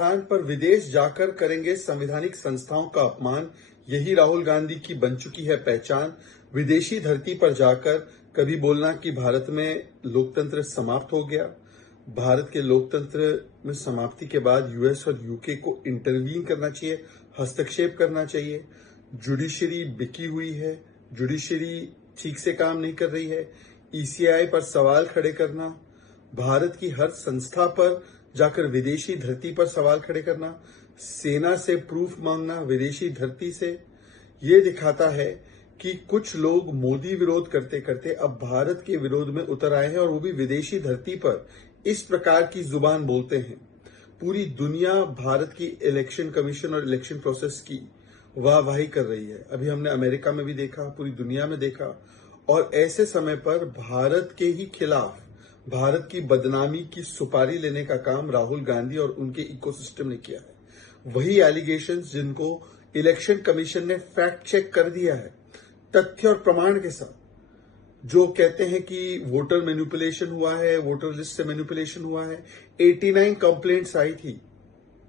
स्थान पर विदेश जाकर करेंगे संवैधानिक संस्थाओं का अपमान, यही राहुल गांधी की बन चुकी है पहचान। विदेशी धरती पर जाकर कभी बोलना कि भारत में लोकतंत्र समाप्त हो गया। भारत के लोकतंत्र में समाप्ति के बाद यूएस और यूके को इंटरवीन करना चाहिए, हस्तक्षेप करना चाहिए। जुडिशरी बिकी हुई है, जुडिशरी ठीक से काम नहीं कर रही है। ईसीआई पर सवाल खड़े करना, भारत की हर संस्था पर जाकर विदेशी धरती पर सवाल खड़े करना, सेना से प्रूफ मांगना विदेशी धरती से, ये दिखाता है कि कुछ लोग मोदी विरोध करते करते अब भारत के विरोध में उतर आए हैं और वो भी विदेशी धरती पर इस प्रकार की जुबान बोलते हैं। पूरी दुनिया भारत की इलेक्शन कमीशन और इलेक्शन प्रोसेस की वाहवाही कर रही है। अभी हमने अमेरिका में भी देखा, पूरी दुनिया में देखा। और ऐसे समय पर भारत के ही खिलाफ भारत की बदनामी की सुपारी लेने का काम राहुल गांधी और उनके इकोसिस्टम ने किया है। वही एलिगेशंस जिनको इलेक्शन कमीशन ने फैक्ट चेक कर दिया है, तथ्य और प्रमाण के साथ, जो कहते हैं कि वोटर मैनिपुलेशन हुआ है, वोटर लिस्ट से मैनिपुलेशन हुआ है। 89 कंप्लेंट्स आई थी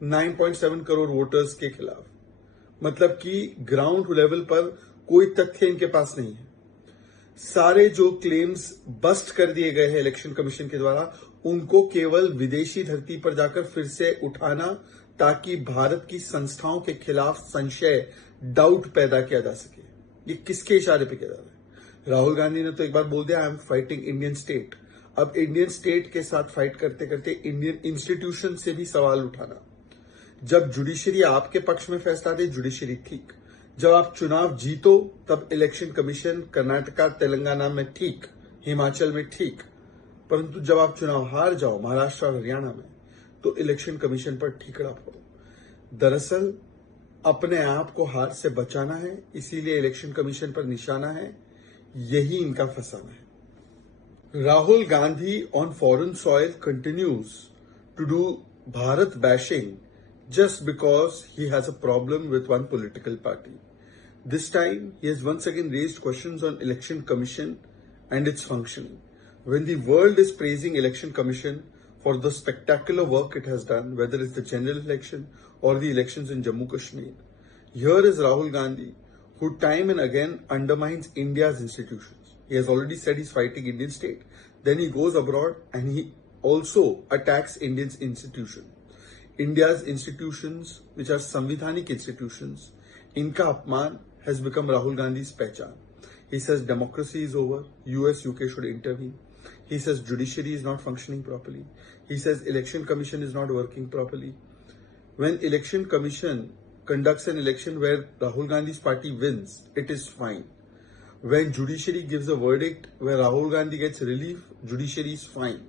9.7 करोड़ वोटर्स के खिलाफ। मतलब कि ग्राउंड लेवल पर कोई तथ्य इनके पास नहीं है। सारे जो क्लेम्स बस्ट कर दिए गए हैं इलेक्शन कमीशन के द्वारा, उनको केवल विदेशी धरती पर जाकर फिर से उठाना, ताकि भारत की संस्थाओं के खिलाफ संशय, डाउट पैदा किया जा सके। ये किसके इशारे पे किया जा रहा है? राहुल गांधी ने तो एक बार बोल दिया, I am fighting Indian state. अब इंडियन स्टेट के साथ फाइट करते करते इंडियन इंस्टीट्यूशन से भी सवाल उठाना। जब जुडिशरी आपके पक्ष में फैसला दे, जुडिशरी ठीक। जब आप चुनाव जीतो तब इलेक्शन कमीशन कर्नाटका तेलंगाना में ठीक, हिमाचल में ठीक। परंतु जब आप चुनाव हार जाओ महाराष्ट्र और हरियाणा में, तो इलेक्शन कमीशन पर ठीकरा पड़ो। दरअसल अपने आप को हार से बचाना है, इसीलिए इलेक्शन कमीशन पर निशाना है। यही इनका फसाना है। Rahul Gandhi on foreign soil continues to do Bharat bashing just because he has a problem with one political party. This time, he has once again raised questions on Election Commission and its functioning. When the world is praising Election Commission for the spectacular work it has done, whether it's the general election or the elections in Jammu Kashmir, here is Rahul Gandhi, who time and again undermines India's institutions. He has already said he's fighting Indian state. Then he goes abroad and he also attacks Indian institutions. India's institutions, which are संवैधानिक institutions, इनका अपमान has become Rahul Gandhi's पहचान. He says democracy is over, US, UK should intervene. He says judiciary is not functioning properly. He says election commission is not working properly. When election commission conducts an election where Rahul Gandhi's party wins, it is fine. When judiciary gives a verdict where Rahul Gandhi gets relief, judiciary is fine.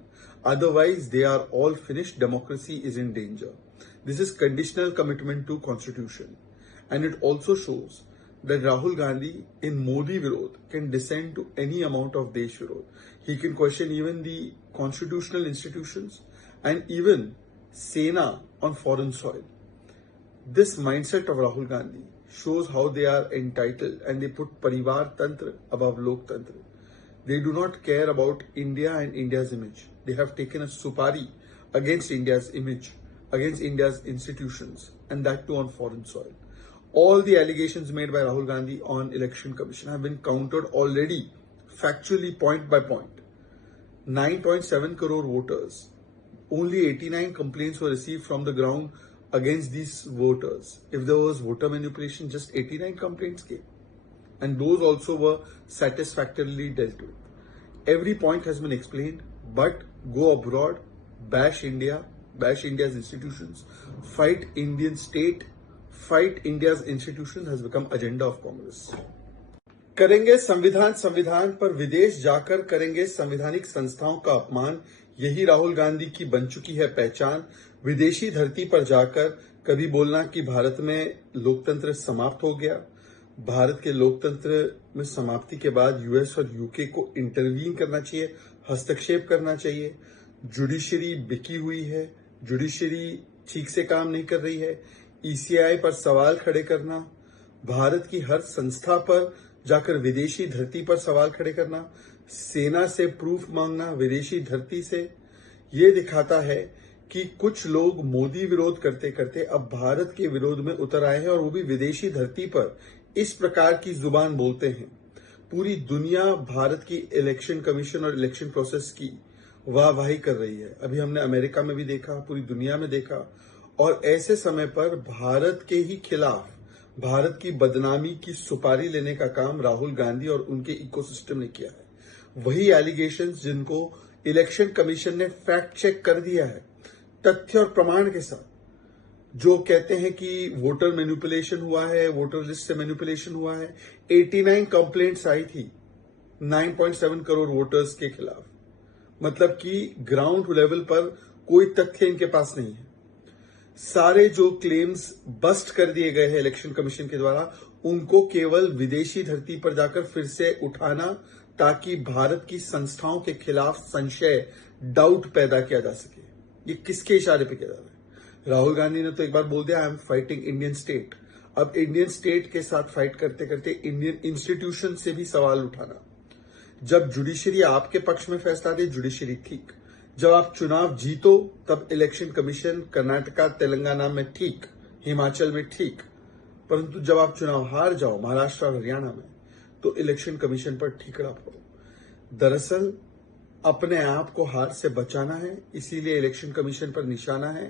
Otherwise, they are all finished. Democracy is in danger. This is conditional commitment to constitution. And it also shows that Rahul Gandhi in Modi Virod can descend to any amount of Desh Virod. He can question even the constitutional institutions and even Sena on foreign soil. This mindset of Rahul Gandhi shows how they are entitled and they put Parivar Tantra above Lok Tantra. They do not care about India and India's image. They have taken a supari against India's image, against India's institutions, and that too on foreign soil. All the allegations made by Rahul Gandhi on election commission have been countered already, factually, point by point. 9.7 crore voters. Only 89 complaints were received from the ground against these voters. If there was voter manipulation, just 89 complaints came. And those also were satisfactorily dealt with. Every point has been explained, but go abroad, bash India, bash India's institutions, fight Indian state, fight India's institutions has become agenda of Congress. करेंगे संविधान पर विदेश जाकर करेंगे संवैधानिक संस्थाओं का अपमान, यही राहुल गांधी की बन चुकी है पहचान। विदेशी धरती पर जाकर कभी बोलना कि भारत में लोकतंत्र समाप्त हो गया। भारत के लोकतंत्र में समाप्ति के बाद यूएस और यूके को इंटरवीन करना चाहिए, हस्तक्षेप करना चाहिए। जुडिशरी बिकी हुई है, जुडिशरी ठीक से काम नहीं कर रही है। ईसीआई पर सवाल खड़े करना, भारत की हर संस्था पर जाकर विदेशी धरती पर सवाल खड़े करना, सेना से प्रूफ मांगना विदेशी धरती से, ये दिखाता है कि कुछ लोग मोदी विरोध करते करते अब भारत के विरोध में उतर आए हैं और वो भी विदेशी धरती पर इस प्रकार की जुबान बोलते हैं। पूरी दुनिया भारत की इलेक्शन कमीशन और इलेक्शन प्रोसेस की वाहवाही कर रही है। अभी हमने अमेरिका में भी देखा, पूरी दुनिया में देखा, और ऐसे समय पर भारत के ही खिलाफ भारत की बदनामी की सुपारी लेने का काम राहुल गांधी और उनके इकोसिस्टम ने किया है। वही एलिगेशंस जिनको इलेक्शन कमीशन ने फैक्ट चेक कर दिया है तथ्य और प्रमाण के साथ, जो कहते हैं कि वोटर मैनिपुलेशन हुआ है, वोटर लिस्ट से मैनिपुलेशन हुआ है। 89 कंप्लेंट्स आई थी 9.7 करोड़ वोटर्स के खिलाफ, मतलब कि ग्राउंड लेवल पर कोई तथ्य इनके पास नहीं है। सारे जो क्लेम्स बस्ट कर दिए गए हैं इलेक्शन कमीशन के द्वारा, उनको केवल विदेशी धरती पर जाकर फिर से उठाना, ताकि भारत की संस्थाओं के खिलाफ संशय, डाउट पैदा किया जा सके। ये किसके इशारे पे किया जा रहा है? राहुल गांधी ने तो एक बार बोल दिया, I am fighting Indian state. अब इंडियन स्टेट के साथ फाइट करते करते इंडियन इंस्टीट्यूशन से भी सवाल उठाना। जब जुडिशरी आपके पक्ष में फैसला दे, जुडिशरी ठीक। जब आप चुनाव जीतो तब इलेक्शन कमीशन कर्नाटका तेलंगाना में ठीक, हिमाचल में ठीक, परंतु जब आप चुनाव हार जाओ महाराष्ट्र और हरियाणा में, तो इलेक्शन कमीशन पर ठीकरा पड़ो। दरअसल अपने आप को हार से बचाना है, इसीलिए इलेक्शन कमीशन पर निशाना है।